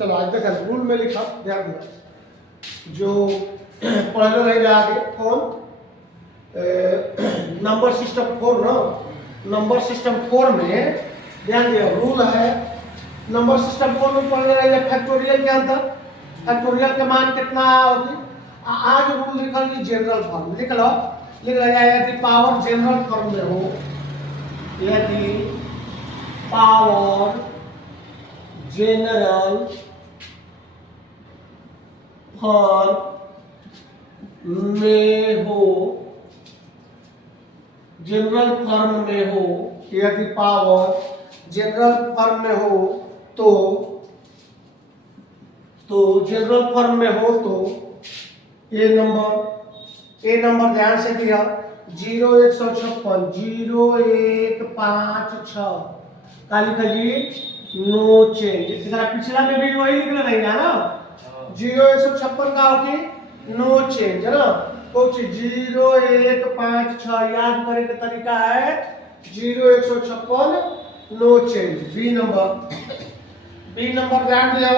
चलो आज तक रूल में लिखा ध्यान दिया जो पहले रहेगा आगे कौन नंबर सिस्टम 4 ना नंबर सिस्टम 4 में ध्यान दिया रूल है नंबर सिस्टम 4 में पहले रहेगा फैक्टोरियल के अंदर फैक्टोरियल के मान कितना होगी आज रूल लिखा कि जनरल फॉर्म लिख लो यदि पावर जनरल फॉर्म में हो यदि पावर जनरल फॉर्म में हो जनरल फॉर्म में हो यदि पावर जनरल फॉर्म में हो तो जनरल फॉर्म में हो तो ए नंबर ध्यान से दिया 0156 0156 काली खजी नो चेंज इस तरह पिछला में भी वही लिखना नहीं है ना 0156 का होगी नो चेंज है ना कुछ 0156 याद करने का तरीका है 0156 नो चेंज बी नंबर ध्यान दिया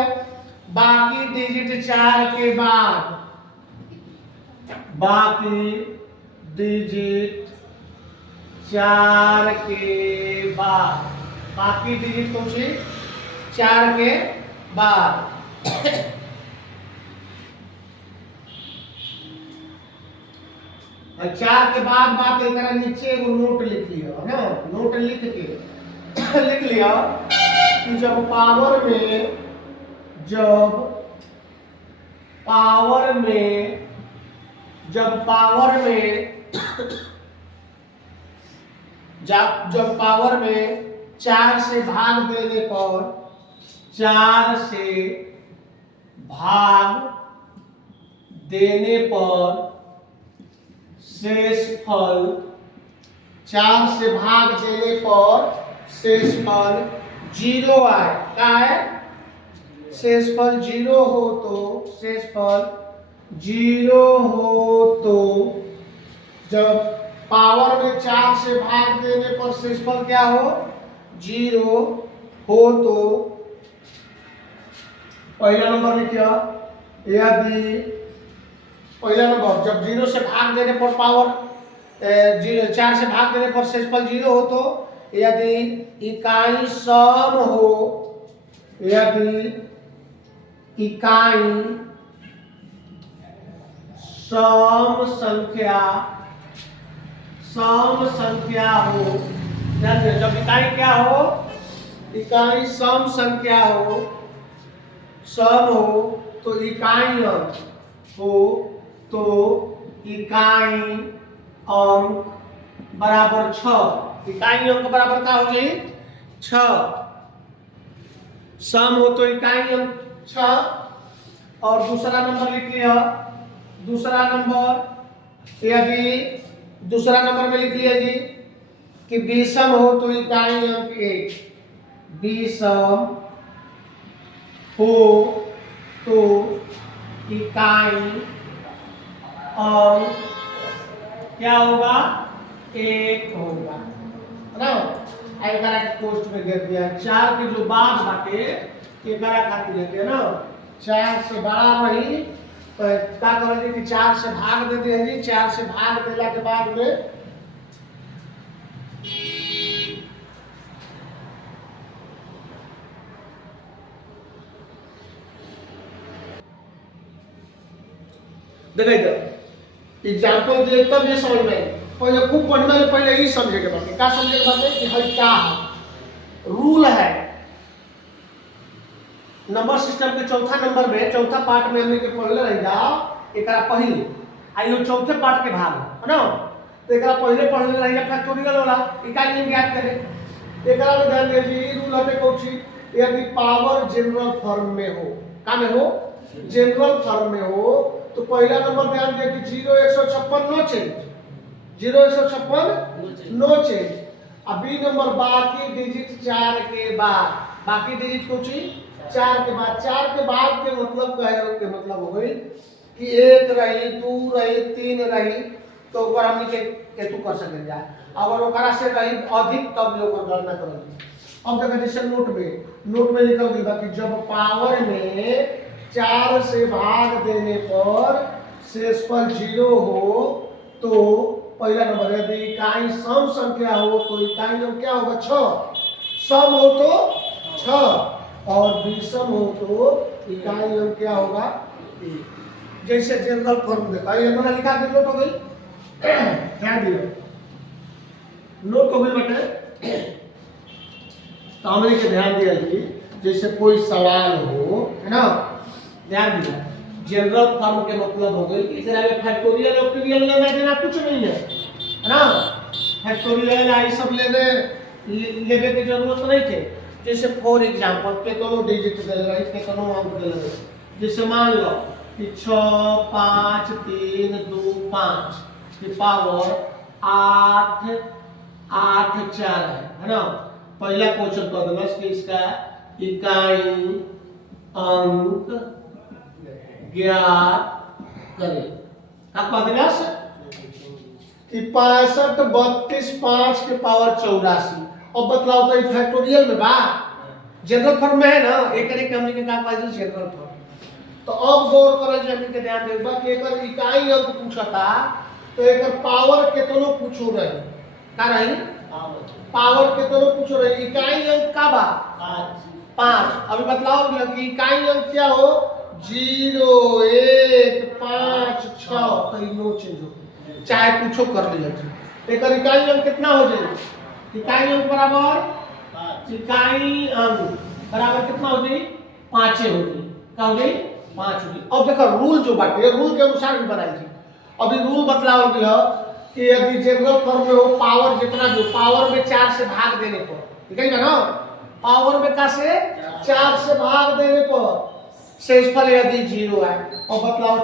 बाकी डिजिट 4 के बाद बाकी डिजिट 4 के बाद बाकी डिजिट कौन सी 4 के बाद और 4 के बाद बात एक नीचे एगो नोट लिख लिया ना नोट लिख के लिख लिया कि जब पावर में जब पावर में 4 से भाग देने पर 4 से भाग देने पर शेष फल 4 से भाग देने पर शेष फल 0 आए क्या है शेष फल 0 हो तो शेष फल 0 हो तो जब पावर में 4 से भाग देने पर शेषफल क्या हो 0 हो तो पहला नंबर लिखिए यदि पहला नंबर जब 0 से भाग देने पर पावर 4 से भाग देने पर शेषफल 0 हो तो यदि इकाई सम हो यदि इकाई सम संख्या हो जब इकाई क्या हो इकाई सम संख्या हो सम हो तो इकाई अंक हो तो इकाई अंक बराबर 6 इकाई अंक बराबर क्या हो जाए 6 सम हो तो इकाई अंक 6 और दूसरा नंबर लिख लिया दूसरा नंबर यदि दूसरा नंबर में लिख लिया जी कि विषम हो तो इकाई अंक 1 विषम हो तो इकाई अंक क्या होगा 1 होगा ना एकरा के पोस्ट में गिर दिया 4 के जो बाद बाटे एकरा खातिर देते ना 4 से बड़ा रही तो क्या करेंगे कि 4 से भाग दे देंगे 4 से भाग देला के बाद में देखिए एग्जांपल दे तब ये समझ में पहले खूब पढ़ना है पहले ही समझे के बात क्या समझे के बात है कि भाई क्या है रूल है नंबर सिस्टम के चौथा नंबर में चौथा पार्ट में हमने के पढ़ले रहेगा एकरा पहले आइयो चौथे पार्ट के भाग है ना तो एकरा पहले पढ़ले रहेगा फैक्टोरियल वाला इकाई में ज्ञात करे एकरा में ध्यान दीजिए रूल हमें कोची यदि पावर जनरल फॉर्म में हो का में हो जनरल फॉर्म में हो तो पहला नंबर ध्यान दिया कि 0156 नो चेंज 0156 नो चेंज अब बी नंबर बाकी डिजिट 4 के बाद बाकी डिजिट कोची 4 के बाद के मतलब कहे के मतलब हो गई कि 1 रही 2 रही 3 रही तो हमने के हेतु कर सके जाए अगर ओकरा से रही अधिक तब ओकर गणना करल अब देखो जैसे नोट में लिखा गया कि जब पावर में 4 से भाग देने पर शेषफल 0 हो तो पहला नंबर यदि इकाई सम संख्या हो तो इकाई नंबर क्या होगा 6, सम हो तो 6 और विषम हो तो इकाई नंबर क्या होगा 1। जैसे जनरल फॉर्म देखा ये मैंने लिखा के नोट हो गई, ध्यान दियो नोट हो गई बेटे। तो हमने के ध्यान दिया कि जैसे कोई सवाल हो है ना, ध्यान दिया जनरल फॉर्म के मतलब हो गई कि इस तरह में फैक्टोरियल ऑक्टेरियल लेना देना कुछ नहीं है ना, फैक्टोरियल आई सब लेने की जरूरत नहीं थे। जैसे फॉर एग्जांपल केतनो डिजिट दे रही केतनो अंक दे रही, जैसे मान लो कि 6 5 3 2 5 की पावर 8 8 4 है ना। पहला क्वेश्चन कर देना कि इसका इकाई अंक ज्ञात करें। क्या कह देना कि 65 32 5 के पावर 84। अब बतलाओ तो फैक्टोरियल में बा जनरल फॉर्म में है ना, एक के हमने के का पाई जनरल फॉर्म। तो अब गौर करल जे हमने के ध्यान देबा कि एकर इकाई अंक पूछता तो एकर पावर केतनो पूछो रही का रही पावर केतनो पूछो रही, इकाई अंक का बा 5। अभी बतलाओ कि इकाई अंक क्या हो 0 1 5 6 तो नो चेंज हो चाहे पूछो कर लिया जी। एकर इकाई अंक कितना हो जाए, इकाई अंक बराबर इकाई अंक बराबर कितना हो जाए 5 हो जाए, क्या हो जाए 5 हो जाए। अब देखो रूल जो बाटे रूल के अनुसार भी बनाई जी। अभी रूल बतलाओ गया कि यदि जनरल फॉर्म में हो पावर जितना जो पावर में 4 से भाग देने पर, ठीक है ना, पावर में का से 4 से भाग देने पर शेषफल यदि 0 है। और बतलाओ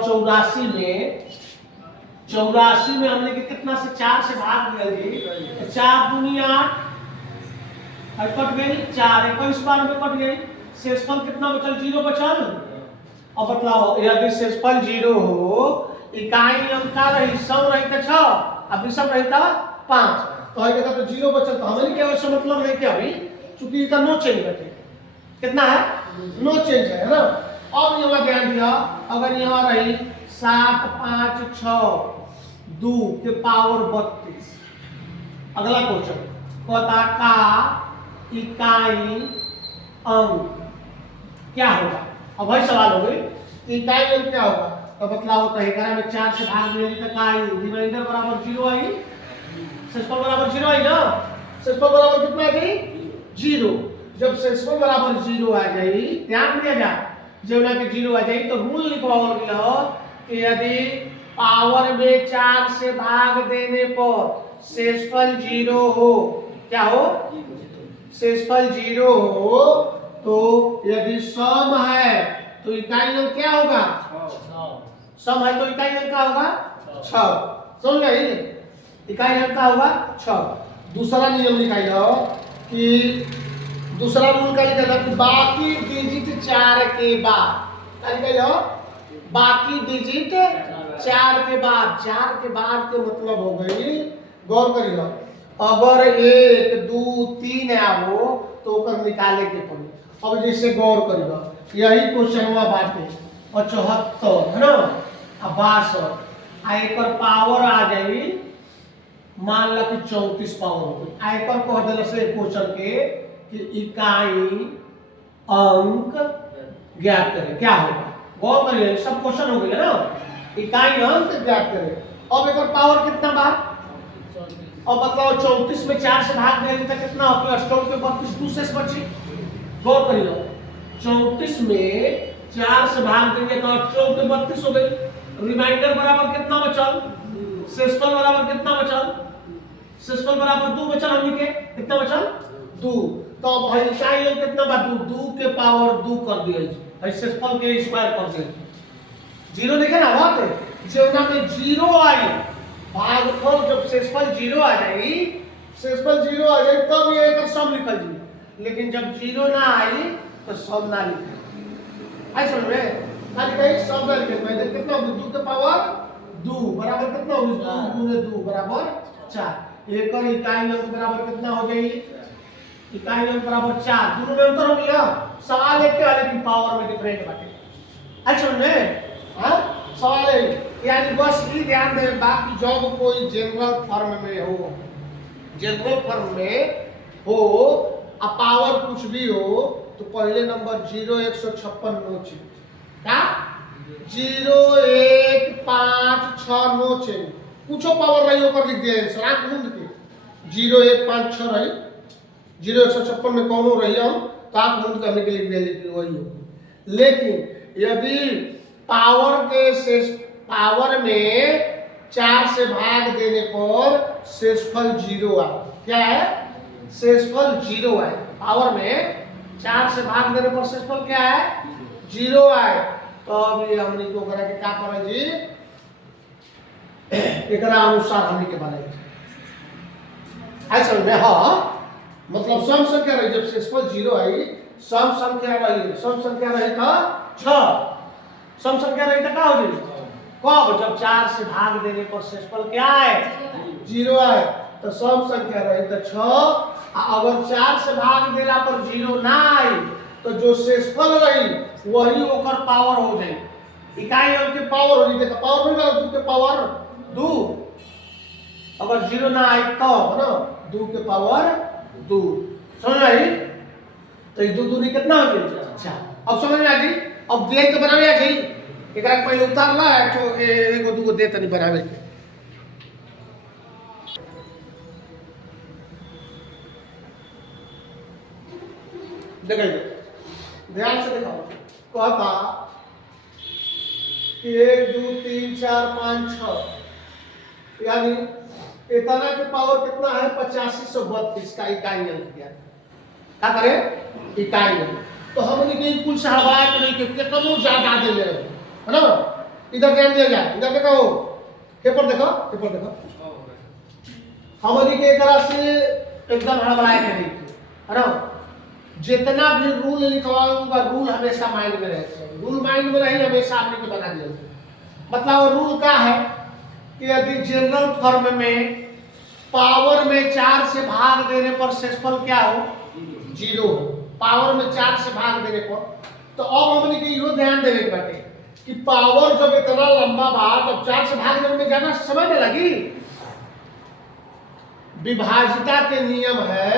84 में हमने के कितना से 4 से भाग दिया जी, 4 दूनी 8 कट गई 4 21 बार में कट गई, शेषफल कितना बचल 0 बचल। अब बतलाओ यदि शेषफल 0 हो इकाई अंक का रही सम रही तो 6 अब विषम रही तो 5 तो है देखा तो 0 बचल। तो हमें क्या वैसे मतलब है क्या अभी चूंकि इसका नो चेंज बटे कितना है नो चेंज है ना। अब यहाँ ध्यान दिया अगर यहाँ रही 7 5 6 2 के पावर 32। अगला क्वेश्चन कहता का इकाई अंक क्या होगा। अब वही सवाल हो गई इकाई अंक क्या होगा। तो बतलाओ तो 11 में 4 से भाग देने तक आई रिमाइंडर बराबर 0 आई, शेषफल बराबर 0 आई ना, शेषफल बराबर कितना आ गई 0। जब शेषफल बराबर 0 आ जाई ध्यान दिया जा जब ना कि 0 आ जाई तो रूल लिखवाओ गया कि यदि पावर में 4 से भाग देने पर शेषफल 0 हो, क्या हो शेषफल 0 हो तो यदि सम है तो इकाई अंक क्या होगा सम है तो इकाई अंक का होगा 6। समझ गए इकाई अंक का होगा 6। दूसरा नियम निकालो कि दूसरा रूल का निकाला कि बाकी डिजिट 4 के बाद क्या निकालो बाकी डिजिट 4 के बाद के मतलब हो गई गौर करियो अगर 1 2 3 आवो तो ओकर निकाले के पड़ी। अब जैसे गौर करियो यही क्वेश्चन बाटे 75 है ना 62 आ एकर पावर आ जाई मान लो कि 34 पावर हो गई। आ एकर कह देला से क्वेश्चन के कि इकाई अंक ज्ञात करें क्या होगा। गौर करिए सब क्वेश्चन हो गए ना इकाई अंक ज्ञात करें। अब एकर पावर कितना बा अब बताओ 34 में 4 से भाग देने तक कितना होगा 28 के 32 2 शेष बची। गौर करिए 34 में 4 से भाग देंगे तो 28 के 32 हो गई। रिमाइंडर बराबर कितना बचल शेषफल बराबर कितना बचल शेषफल बराबर 2 बचल हमनी के कितना बचल 2। तो अब भाई इकाई अंक कितना बा 2 के पावर 2 कर दिए भाई शेषफल के स्क्वायर कर दिए 0 देखे ना बात जेवना में 0 आई भागफल जब शेषफल 0 आ जाएगी शेषफल 0 आ जाए तब ये एक सम लिखल जी, लेकिन जब 0 ना आई तो सम ना लिखल। आई समझ में खाली कहीं सम ना लिखे पहले कितना 2 के पावर 2 बराबर कितना हो 2 गुने 2 बराबर 4। एक और इकाई अंक बराबर कितना हो गई इकाई अंक बराबर 4, दोनों में अंतर हो गया। सवाल एक के लेकिन पावर में डिफरेंट बाटे। अच्छा ने हां सवाल है यानी बस ये ध्यान दे बाकी जब कोई जनरल फॉर्म में हो, जनरल फॉर्म में हो आ पावर कुछ भी हो तो पहले नंबर 0 156 नो चेंज क्या 0 1 5 6 नो चेंज कुछो पावर रही ओकर लिख दिया आंसर आंख मूंद के 0 1 5 6 रही 0 156 में कौन हो रही हम तो आंख मूंद करने के लिख दिया लेकिन वही हो। लेकिन यदि पावर के शेष पावर में 4 से भाग देने पर शेषफल 0 आए। क्या है शेषफल 0 आए। पावर में 4 से भाग देने पर शेषफल क्या है 0 आए। तो अभी हमने को करा के क्या करा जी एकरा अनुसार हमने के बनाई ऐसा में हां मतलब सम संख्या रही जब शेषफल 0 आई सम संख्या रही था 6 सम संख्या रही था क्या हो जाएगी कब जब 4 से भाग देने पर शेषफल क्या है 0 आए तो सम संख्या रही था 6 अगर 4 से भाग देला पर 0 ना आई तो जो शेषफल रही वही ओकर पावर हो जाए। इकाई अंक के पावर होगी देखो पावर में 2 के पावर 2 अगर 0 ना आई तो है ना 2 के पावर 2 समझ आई तो ये 2 दूनी कितना हो गया अच्छा अब समझ में आ गई। अब दे तो बनावे आ गई एकरा पहले उतार ला तो एगो दूगो दे तनी बनावे के देखो ध्यान से देखो कहता कि 1 2 3 4 5 6 यानी इतना के पावर कितना है 8532 का इकाई अंक क्या क्या करे इकाई अंक तो हमने के कुल सहवाय करे के कितनो ज्यादा दे ले है ना इधर ध्यान दिया जाए इधर देखो पेपर देखो हमने के एकरा से एकदम हड़बड़ाए के देखिए है ना जितना भी रूल लिखवाऊंगा रूल हमेशा माइंड में रहते हैं रूल माइंड में रही हमेशा आपने के बना दिया मतलब रूल क्या है कि यदि जनरल फॉर्म में पावर में 4 से भाग देने पर शेषफल क्या हो 0 हो पावर में 4 से भाग देने पर तो अब हमने के यो ध्यान देने के बाटे कि पावर जब इतना लंबा भाग अब 4 से भाग देने में ज्यादा समय नहीं लगी। विभाजिता के नियम है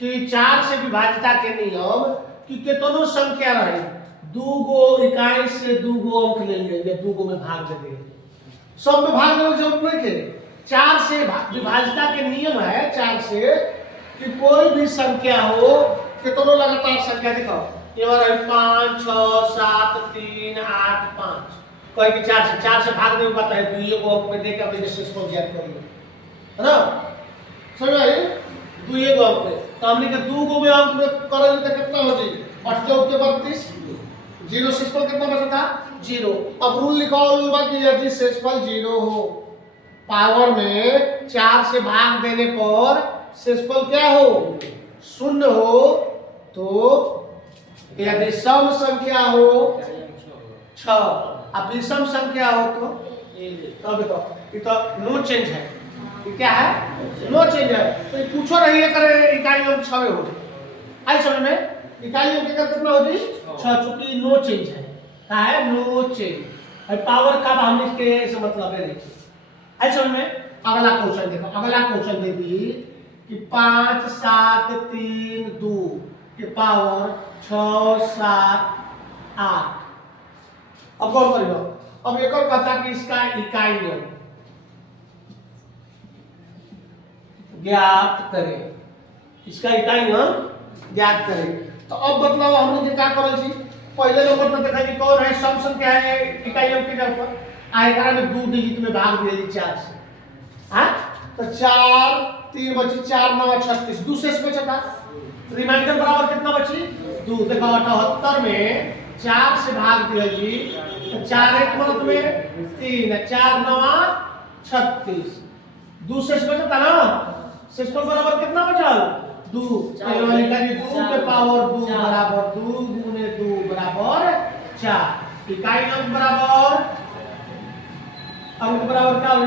कि 4 से विभाजिता के नियम कि कितनो संख्या रहे 2 गो इकाई से 2 गो अंक ले लेंगे 2 गो में भाग दे देंगे सब में भाग देने की जरूरत नहीं है। 4 से विभाजिता के नियम है 4 से कि कोई भी संख्या हो कितनो लगातार संख्या दिखाओ ये वाला 5 6 7 3 8 5 कोई कि 4 से भाग देने पता है तो ये को अंक में देके अपने शेषफल ज्ञात करिए है ना समझ आई 2 ये अंक में तो हमने के 2 गो में अंक में करल तो कितना हो जाए 8 के 32 0 शेषफल कितना बचा था 0। अब रूल लिखाओ कि यदि शेषफल 0 हो पावर में 4 से भाग देने पर शेषफल क्या हो 0 हो तो यदि सम संख्या हो 6 अब विषम संख्या हो तो देखो ये तो नो चेंज है ये क्या है नो चेंज है तो पूछो नहीं है करे इकाई अंक 6 में हो जाए आई समझ में इकाई अंक कितना हो जाए 6 चूंकि नो चेंज है क्या है नो चेंज और पावर का हमने के से मतलब है देखिए आई समझ में। अगला क्वेश्चन देखो अगला क्वेश्चन दे दी कि 5 7 3 2 के पावर 6 7 8 अब गौर करियो अब एक और कहता कि इसका इकाई अंक ज्ञात करें इसका इकाई अंक ज्ञात करें। तो अब बदलाव हमने क्या करल जी पहले नंबर पर देखा कि कौन है सम संख्या है इकाई अंक के ऊपर आएगा में 2 डिजिट में भाग दिया 4 से हां तो 4 3 बची 4 9 36 दूसरे से बचा था रिमाइंडर बराबर कितना बची 2 देखो 78 में 4 से भाग दिया जी तो 4 एक मतलब में 3 4 9 36 दूसरे से बचा था ना शेषफल बराबर कितना बचा 2 पहले वाले का 2 के पावर 2 बराबर 2 गुने 2 बराबर 4 इकाई अंक बराबर अंक बराबर क्या हो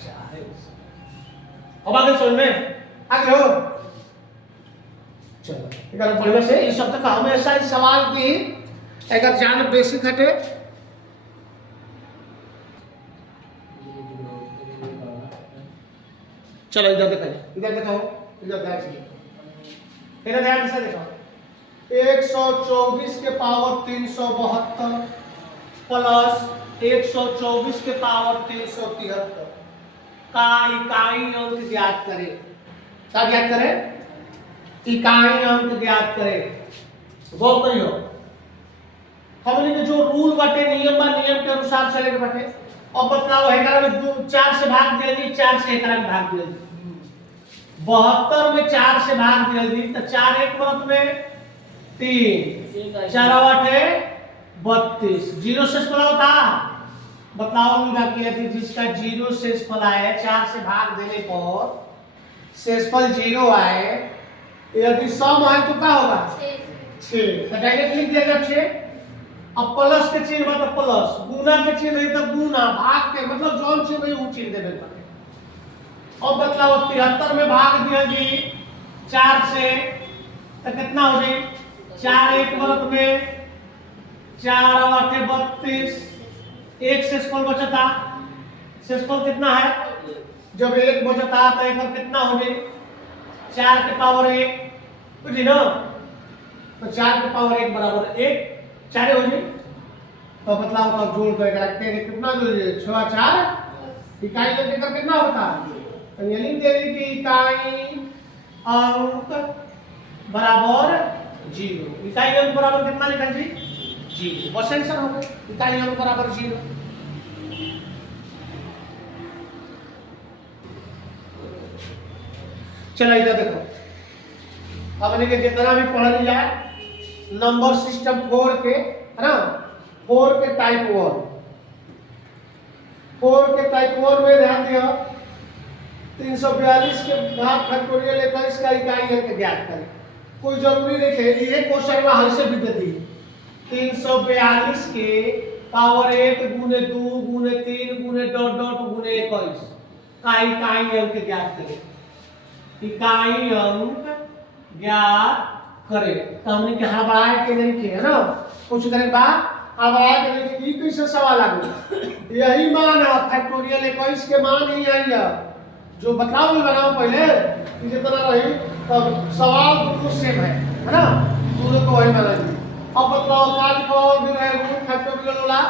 4 अब आगे समझ में आगे हो अगर बढ़िया से इस शब्द का हमेशा इस सवाल की अगर जान बेसिक हटे चलो इधर देखो, इधर देखो, इधर ध्यान से, इधर ध्यान से देखो। 124 के पावर 372 प्लस 124 के पावर 373 का इकाई अंक ज्ञात करें। क्या ज्ञात करें? इकाई अंक ज्ञात करें। गौर करियो, हमने के जो रूल बाटे नियम बा, नियम के अनुसार चले के बाटे। अब बताओ एकरा में 4 से भाग दिया जी, 4 से एकरा में भाग दिया जी। 72 में 4 से भाग दिया जी, तो 4 एक मत में 3 4 8 है 32। जीरो शेष फल होता बताओ मिला कि यदि जिसका जीरो शेषफल आए 4 से भाग देने पर शेषफल 0 आए, यदि सम आए तो क्या होगा 6, तो डायरेक्ट लिख दिया 6। अब प्लस के चिन्ह मतलब प्लस, गुना के चिन्ह है तो गुना, भाग के मतलब जौन चिन्ह है वो चिन्ह देवे पड़े। अब बताओ 73 में भाग दिया जी 4 से, तो कितना हो जाए 4 एक वर्ग में 4 8 32, एक शेषफल बचता। शेषफल कितना है? जब एक बचता तो एक कितना हो जाए 4 के पावर 1, बुझी ना? तो 4 के पावर 1 बराबर 1, 4 हो जाए। तो बतलाओ तब जोड़ कर रखते हैं कितना जोड़िए 6 4 इकाई अंक का कितना होता है? तो ये लिख देंगे कि इकाई अंक बराबर 0। इकाई अंक बराबर कितना लिखा जी 0। बस आंसर हो गया, इकाई अंक बराबर 0। चलो इधर देखो, अब के जितना भी पढ़ लिया नंबर सिस्टम 4 के, है ना, 4 के टाइप 1, 4 के टाइप 1 में ध्यान दिया 342 के भाग फैक्टोरियल लेकर इसका इकाई अंक ज्ञात करें। कोई जरूरी नहीं है, ये क्वेश्चन में हल भी दे दी। 342 के पावर 1 गुने 2 गुने 3 गुने डॉट डॉट गुने 21 का इकाई अंक ज्ञात करें। इकाई अंक ज्ञात करे तो हमने के हड़बड़ाए के नहीं के, है ना, कुछ करे बा हड़बड़ाए के नहीं के। कैसे सवाल आ गया? यही मान है फैक्टोरियल 21 के मान ही आई है जो बतलाओ भी बनाओ पहले कि जितना रही तब सवाल बिल्कुल सेम है ना, दोनों को वही माना जी। अब बतलाओ काल को भी रहे रूट फैक्टोरियल वाला।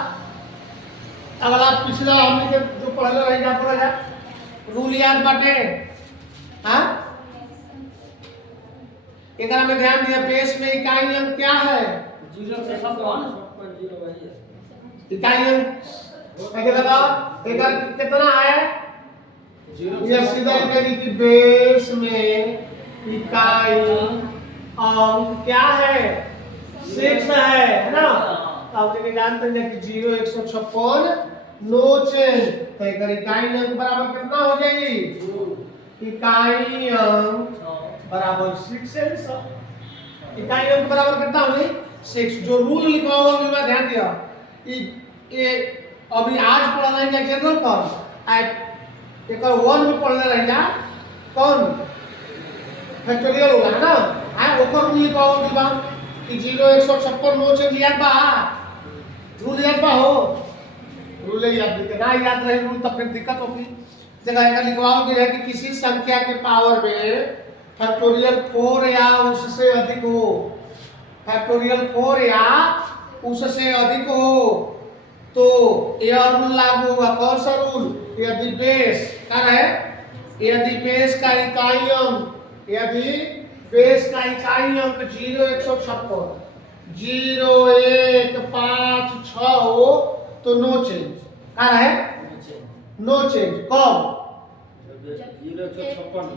अगला पिछला हमने के जो पहले रही जा बोला जा रूल याद बाटे। हां एकरा में ध्यान दिया, बेस में इकाई अंक क्या है 0 से 0 वही है इकाई अंक। आगे लगा एकरा कितना है 0 या सीधा लिखेंगे कि बेस में इकाई अंक क्या है 6 है ना। अब देखिए जानते हैं कि 0 156 नो चेंज, तो एकरा इकाई अंक बराबर कितना हो जाएगी इकाई अंक बराबर 6 है। सब इकाई अंक बराबर कितना हो जाए 6। जो रूल लिखा होगा उसमें ध्यान दिया ये अभी आज पढ़ना है जनरल पर एक 1 में पढ़ना रहेगा कौन फैक्टोरियल होगा, है ना। हां ओकर रूल लिखा होगा कि 0 156 नो चेंज याद बा, रूल याद बा हो, रूल याद नहीं ना याद रहे रूल तो फिर दिक्कत होगी। जगह का लिखवाओगे है कि किसी संख्या के पावर में फैक्टोरियल 4 या उससे अधिक हो, फैक्टोरियल 4 या उससे अधिक हो तो यह रूल लागू होगा। कौन सा रूल? यदि बेस क्या है, यदि बेस का इकाई अंक, यदि बेस का इकाई अंक 0 156 0 1 5 6 हो तो नो चेंज। क्या है नो चेंज। कब?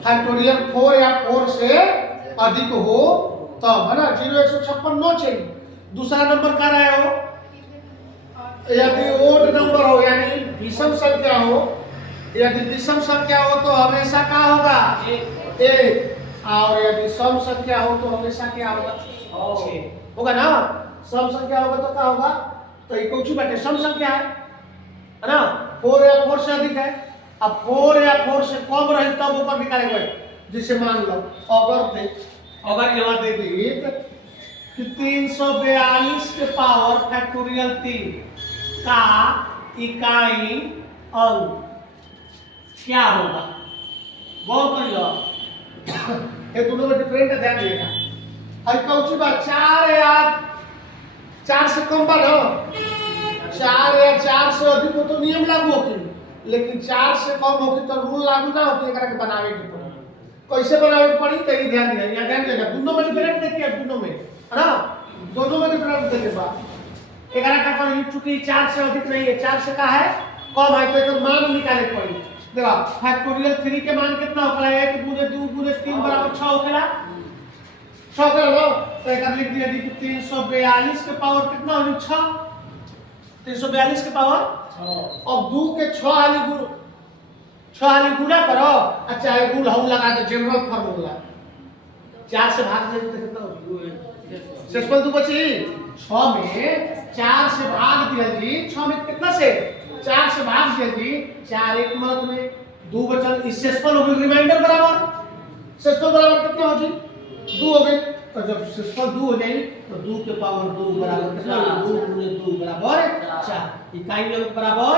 फैक्टोरियल 4 या 4 से अधिक हो तब, है ना। 0 156 नो चेंज। दूसरा नंबर क्या रहे हो यदि ओड नंबर हो यानी विषम संख्या हो, यदि विषम संख्या हो तो हमेशा क्या होगा 1, और यदि सम संख्या हो तो हमेशा क्या होगा 6 होगा ना। सम संख्या होगा तो क्या होगा, तो ये कुछ बाटे सम संख्या है ना। 4 या 4 से अधिक है, अब 4 या 4 से कम रहे तब ऊपर निकालेंगे। जैसे मान लो अगर यहाँ दे दी कि 342 के पावर फैक्टोरियल 3 का इकाई अंक क्या होगा? बहुत बढ़िया। ये दोनों में डिफरेंट है, ध्यान दिएगा। और कौन सी बात 4 या 4 से कम बार हो, 4 या 4 से अधिक हो तो नियम लागू होगी, लेकिन 4 से कम होगी तो रूल लागू ना होगी। एकरा के बनावे के पड़ी, कैसे बनावे के पड़ी तो ये ध्यान दिया, यहाँ ध्यान दिएगा। दोनों में डिफरेंट देखिए, दोनों में है ना, दोनों में डिफरेंट देखे बात। एकरा का कौन चूंकि 4 से अधिक नहीं है, 4 से का है कम है, तो एक मान निकाले पड़ी। देखो फैक्टोरियल 3 के मान कितना होगा? 1 गुने 2 गुने 3 बराबर 6 होगा, 6 कर लो। तो एक लिख दिया कि 342 के पावर कितना होगी? 6। 342 के पावर 6। अब 2 के 6 हाली गुना करो, अच्छा है गुण हम लगा दे जनरल फार्मूला। 4 से भाग दे तो कितना होगी? शेषफल 2 बची। 6 में 4 से भाग दिया जी, 6 में कितना से 4 से भाग दिया जी, 4 एक मत में 2 बचल, इस शेषफल हो गई रिमाइंडर बराबर। शेषफल बराबर कितना हो जी? 2 हो गई। तो जब शेषफल 2 हो जाए तो 2 के पावर 2 बराबर कितना? 2 गुने 2 बराबर 4। इकाई अंक बराबर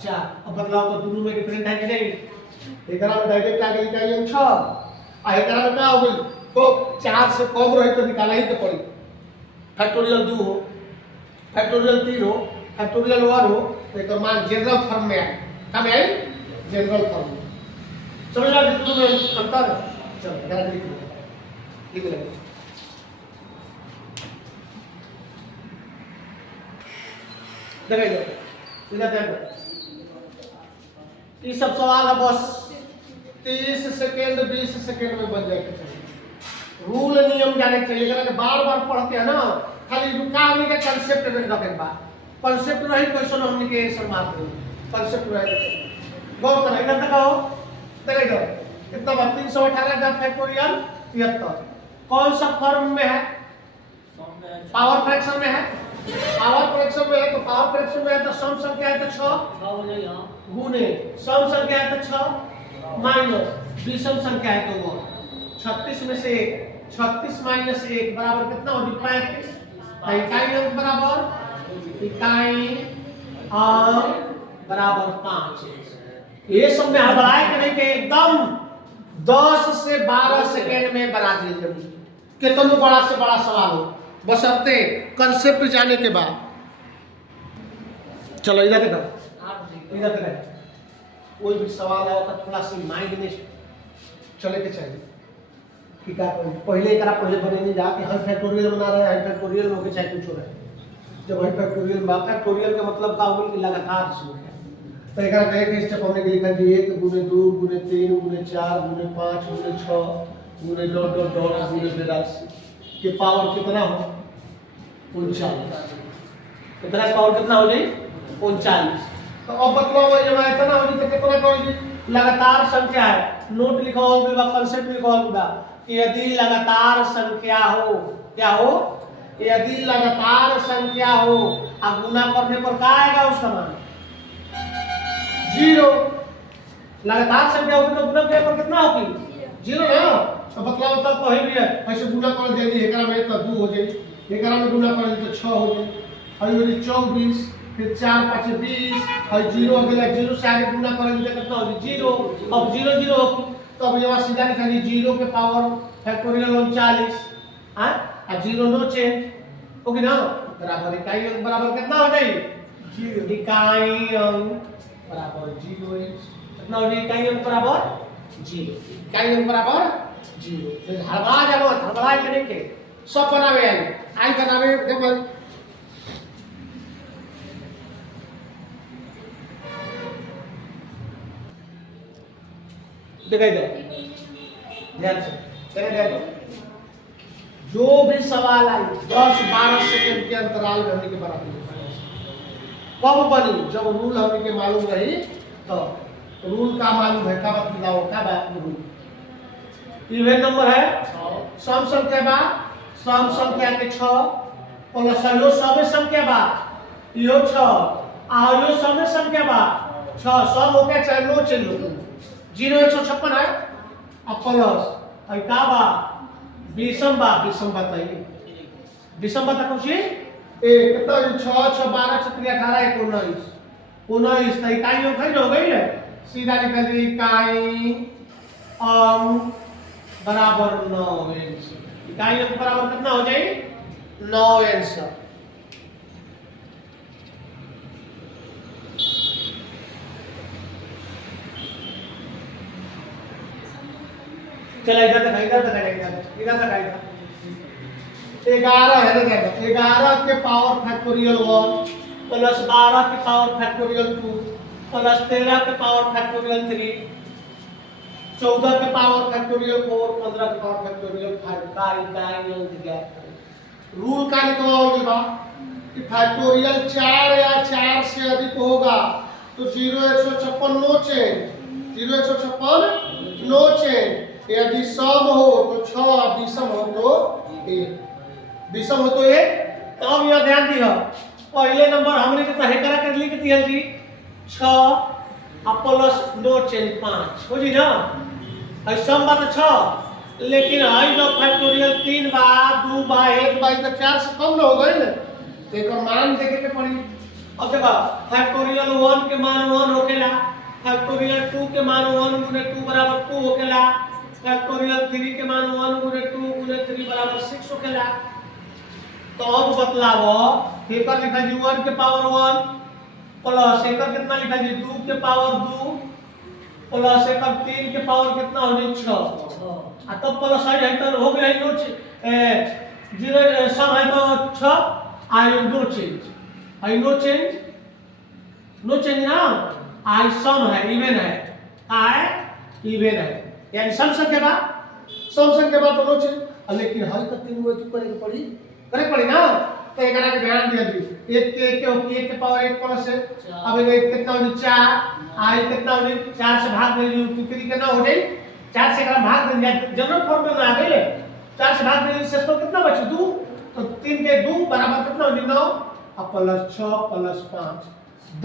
4। अब बदलाव तो दोनों में डिफरेंट है कि नहीं? एकरा में डायरेक्ट आ गई इकाई अंक 6, आ एकरा में क्या हो गई? तो 4 से कम रही तो निकाला ही तो पड़ी। फैक्टोरियल 2 हो, फैक्टोरियल 3 हो, फैक्टोरियल 1 हो, तो एक मान जनरल फॉर्म में आए। क्या में आई? जनरल फॉर्म में। समझ लो दोनों में अंतर। चलो एकरा लिख लो, लिख ले। देखो ये सब सवाल है बस 30 सेकेंड 20 सेकेंड में बन जाए के चाहिए। रूल नियम जाने चाहिए, अगर बार बार पढ़ते हैं ना, खाली रुका हमने के कांसेप्ट रखे बा, कांसेप्ट रही क्वेश्चन हमने के समाप्त हो, कांसेप्ट रहे गौर करो। इधर तक आओ, देखो कितना बार 318 का फैक्टोरियल 73 कौन सा फॉर्म में है? पावर फ्रैक्शन में है। पावर फ्रैक्शन में है तो पावर फ्रैक्शन में है तो सम संख्या है तो 6 गुने सम संख्या है तो 6 माइनस विषम संख्या है तो 1। 36 में से 1, 36 माइनस 1 बराबर कितना होगी? 35। इकाई अंक बराबर इकाई अंक बराबर 5। ये सब में हड़बड़ाए के नहीं के एकदम 10 से 12 सेकेंड में बना दिए। कितना बड़ा से बड़ा सवाल हो, बशर्ते कंसेप्ट जाने के बाद। चलो इधर देखो, इधर देखो, कोई भी सवाल आया तो थोड़ा सी माइंड में चले के चाहिए कि क्या पहले करा पहले बने नहीं जा कि हर फैक्टोरियल बना रहे हैं, फैक्टोरियल में के चाहे कुछ हो रहा है। जब हर फैक्टोरियल में फैक्टोरियल का मतलब का होगा कि लगातार शुरू है। तो एक एक स्टेप हमने लिखा कि 1 गुने 2 गुने 3 गुने 4 गुने 5 गुने 6 गुने डॉट डॉट डॉट गुने 82 के पावर कितना हो? 39। कितना पावर कितना हो जाए? 39। तो अब बतलाओ जब इतना हो जाए तो कितना करोगे? लगातार संख्या है, नोट लिखा होगा, कांसेप्ट लिखा होगा कि यदि लगातार संख्या हो, क्या हो? यदि लगातार संख्या हो अब गुना करने पर क्या आएगा उसका मान? 0। लगातार संख्या होगी तो गुना करने पर कितना होगी? 0 ना। तो बतलाओ तब तो है भी है, ऐसे गुना कर देंगे एकरा में तो 2 हो जाए, एकरा में गुना कर देंगे तो 6 हो जाए, और ये 24 फिर 4 5 20 और 0 अगला 0 से आगे गुना करेंगे तो कितना होगी? 0। अब 0 0 होगी तो अब यहाँ सीधा लिखा जी 0 के पावर फैक्टोरियल 39 हां और 0 नो चेंज ओके ना, बराबर इकाई अंक बराबर कितना हो जाए? 0। इकाई अंक बराबर 0 कितना हो जाए? इकाई अंक बराबर 0। इकाई अंक बराबर 0। फिर हड़बड़ा जाओ, हड़बड़ा के के सब बनावे आई बनावे देखो दिखाई दे ध्यान से देखो, जो भी सवाल आई 10-12 सेकंड के अंतराल में होने के बराबर कब बनी? जब रूल हमने के मालूम रही तो रूल का मालूम है, का बताओ का बात रूल? इवन नंबर है सम संख्या बा, सम संख्या के 6 प्लस यो सम संख्या बा यो 6 आ यो सम संख्या बा 6 सम हो गया चाहे नो चलो 0 156 है अब प्लस और का बा विषम बताइए विषम बता कुछ ए कितना 6 6 12 6 18 19 तो इकाई में खरीद हो गई है सीधा निकल गई इकाई अंक बराबर 9 अंश इकाई अंक बराबर कितना हो जाए 9 अंश चला इधर तक 11 है ना देखो 11 के पावर फैक्टोरियल 1 प्लस 12 के पावर फैक्टोरियल 2 प्लस 13 के पावर फैक्टोरियल 3 14 के पावर फैक्टोरियल 4 15 के पावर फैक्टोरियल 5 का इकाई अंक ज्ञात करें रूल का लिखवाओगे बा कि फैक्टोरियल 4 या 4 से अधिक होगा तो 0 156 नो चेंज 0 156 नो चेंज यदि सम हो तो 6 विषम हो तो 1 विषम हो तो 1 तो अब यह ध्यान दियो पहले नंबर हमने कितना है करा कर लिख दिया जी 6 अब प्लस नो चेंज 5 हो जी ना है सम बात 6 लेकिन है जो फैक्टोरियल 3 बार 2 बार 1 बार तो 4 से कम ना हो गई ना तो एक मान देखे के पड़ी अब देखो फैक्टोरियल 1 के मान 1 होकेला फैक्टोरियल 2 के मान 1 गुने 2 बराबर 2 होकेला फैक्टोरियल 3 के मान 1 गुने 2 गुने 3 बराबर 6 होकेला तो अब बतलाओ एकर लिखा जी 1 के पावर 1 प्लस एकर कितना लिखा जी 2 के पावर 2 प्लस एकर 3 के पावर कितना हो जी 6 आ तब प्लस है तो हो गया नो 0 सम है तो 6 आई नो चेंज ना आई सम है इवन है आए इवन है यानी सम संख्या बा तो नो चेंज लेकिन हई तो 3 वो तो करे पड़ी ना तो एकरा के ध्यान दिया जी 1 के पावर 1 प्लस है अब ये कितना हो 4 आई कितना हो 4 से भाग दे जी 3 कितना हो जाए 4 से एकरा भाग दे जनरल फॉर्म में आ गए 4 से भाग दे से तो कितना बचे 2 तो 3 के 2 बराबर कितना हो जी 9 अब प्लस 6 प्लस 5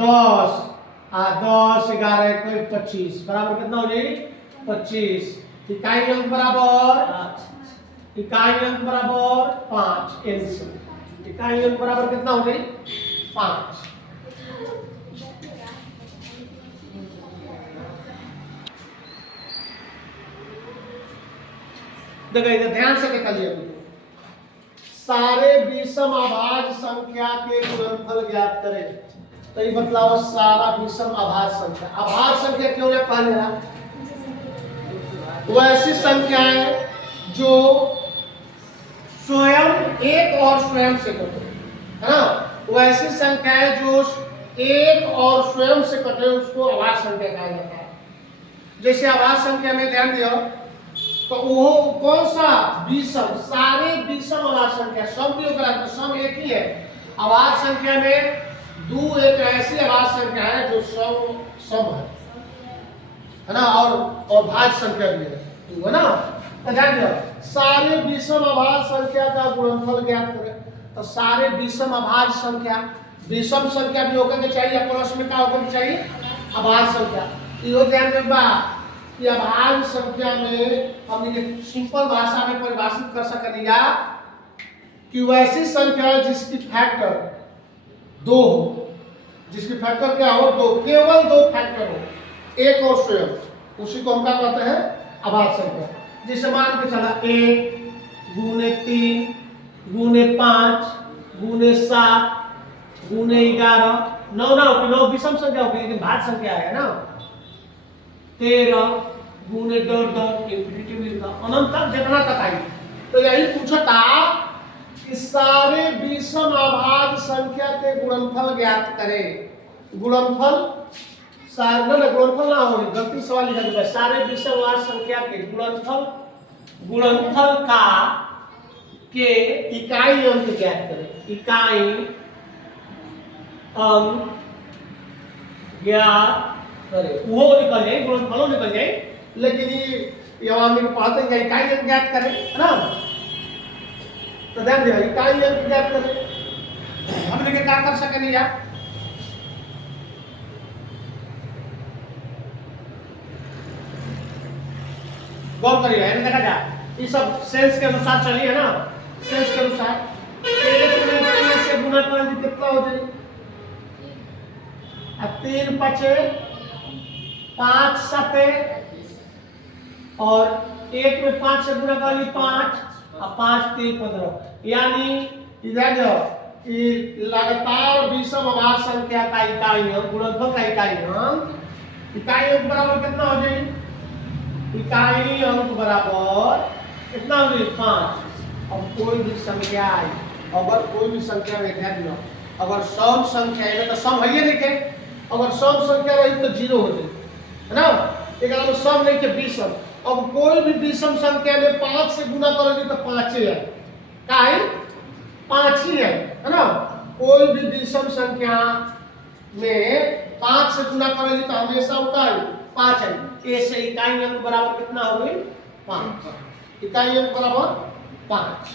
10 आ 10 11 21 25 बराबर कितना हो जाए 25 इकाई अंक बराबर 5 अंश इकाई अंक बराबर कितना हो गई 5 देखो इधर ध्यान से निकालिए सारे विषम अभाज्य संख्या के गुणनफल ज्ञात करें तो ये बतलाओ सारा विषम अभाज्य संख्या क्यों ना कहा जा वो ऐसी संख्याएं जो स्वयं एक और स्वयं से कटे है ना वो ऐसी संख्याएं जो एक और स्वयं से कटे उसको अभाज्य संख्या कहा जाता है जैसे अभाज्य संख्या में ध्यान दियो तो वो कौन सा विषम सारे विषम अभाज्य संख्या सब भी होगा तो सम एक ही है अभाज्य संख्या में 2 एक ऐसी अभाज्य संख्या है जो सम है ना और भाज्य संख्या भी है 2 है ना तो ध्यान दो सारे विषम अभाज्य संख्या का गुणनफल ज्ञात करें तो सारे विषम अभाज्य संख्या विषम संख्या भी होकर के चाहिए प्लस में क्या होकर के चाहिए अभाज्य संख्या यो ध्यान रखबा कि अभाज्य संख्या में हम ये सिंपल भाषा में परिभाषित कर सकते कि वैसी संख्या है जिसकी फैक्टर 2 हो जिसकी फैक्टर क्या हो 2 केवल 2 फैक्टर हो एक और स्वयं उसी को हम क्या कहते हैं अभाज्य संख्या जैसे मान के चला 1 गुने 3 गुने 5 गुने 7 गुने 11 9 विषम संख्या होगी लेकिन भाज्य संख्या है ना 13 गुने 2 इंफिनिटी मिलता अनंत तक जितना तक आई तो यही पूछता कि सारे विषम अभाज्य संख्या के गुणनफल ज्ञात करें गुणनफल गुणनफल ना हो गलती सवाल लिखा गया सारे विषम अभाज्य संख्या के गुणनफल का के इकाई अंक ज्ञात करें इकाई अंक ज्ञात करे वो निकल जाए गुणनफलों निकल जाए लेकिन ये आदमी को पढ़ते हैं इकाई अंक ज्ञात करें है ना तो ध्यान दिया इकाई अंक ज्ञात करें हमने क्या कर सके नहीं यार गौर करिए देखा जा ये सब सेंस के अनुसार चलिए ना, सेंस के अनुसार। एक में 3 से गुना कर दी कितना हो जाए? अब 3 पचे 5 सते, और 1 में 5 से गुना कर ली 5, और 5 3 15, यानी इधर जो ये लगातार विषम अभाज्य संख्या का इकाई अंक, गुणनफल का इकाई अंक बराबर कितना हो जाए? इकाई अंक बराबर कितना हो जाए? 5। अब कोई भी संख्या आई, अगर कोई भी संख्या में ध्यान दियो, अगर सम संख्या है तो सम है ही नहीं के, अगर सम संख्या रही तो 0 हो जाए, है ना? एक अगर सम नहीं के विषम, अब कोई भी विषम संख्या में 5 से गुना करोगे तो 5 ही है, का है? 5 ही है ना? कोई भी विषम संख्या में 5 से गुना करोगे तो हमेशा उनका 5 है। ऐसे इकाई अंक बराबर कितना हो गई? 5। इकाई अंक बराबर 5।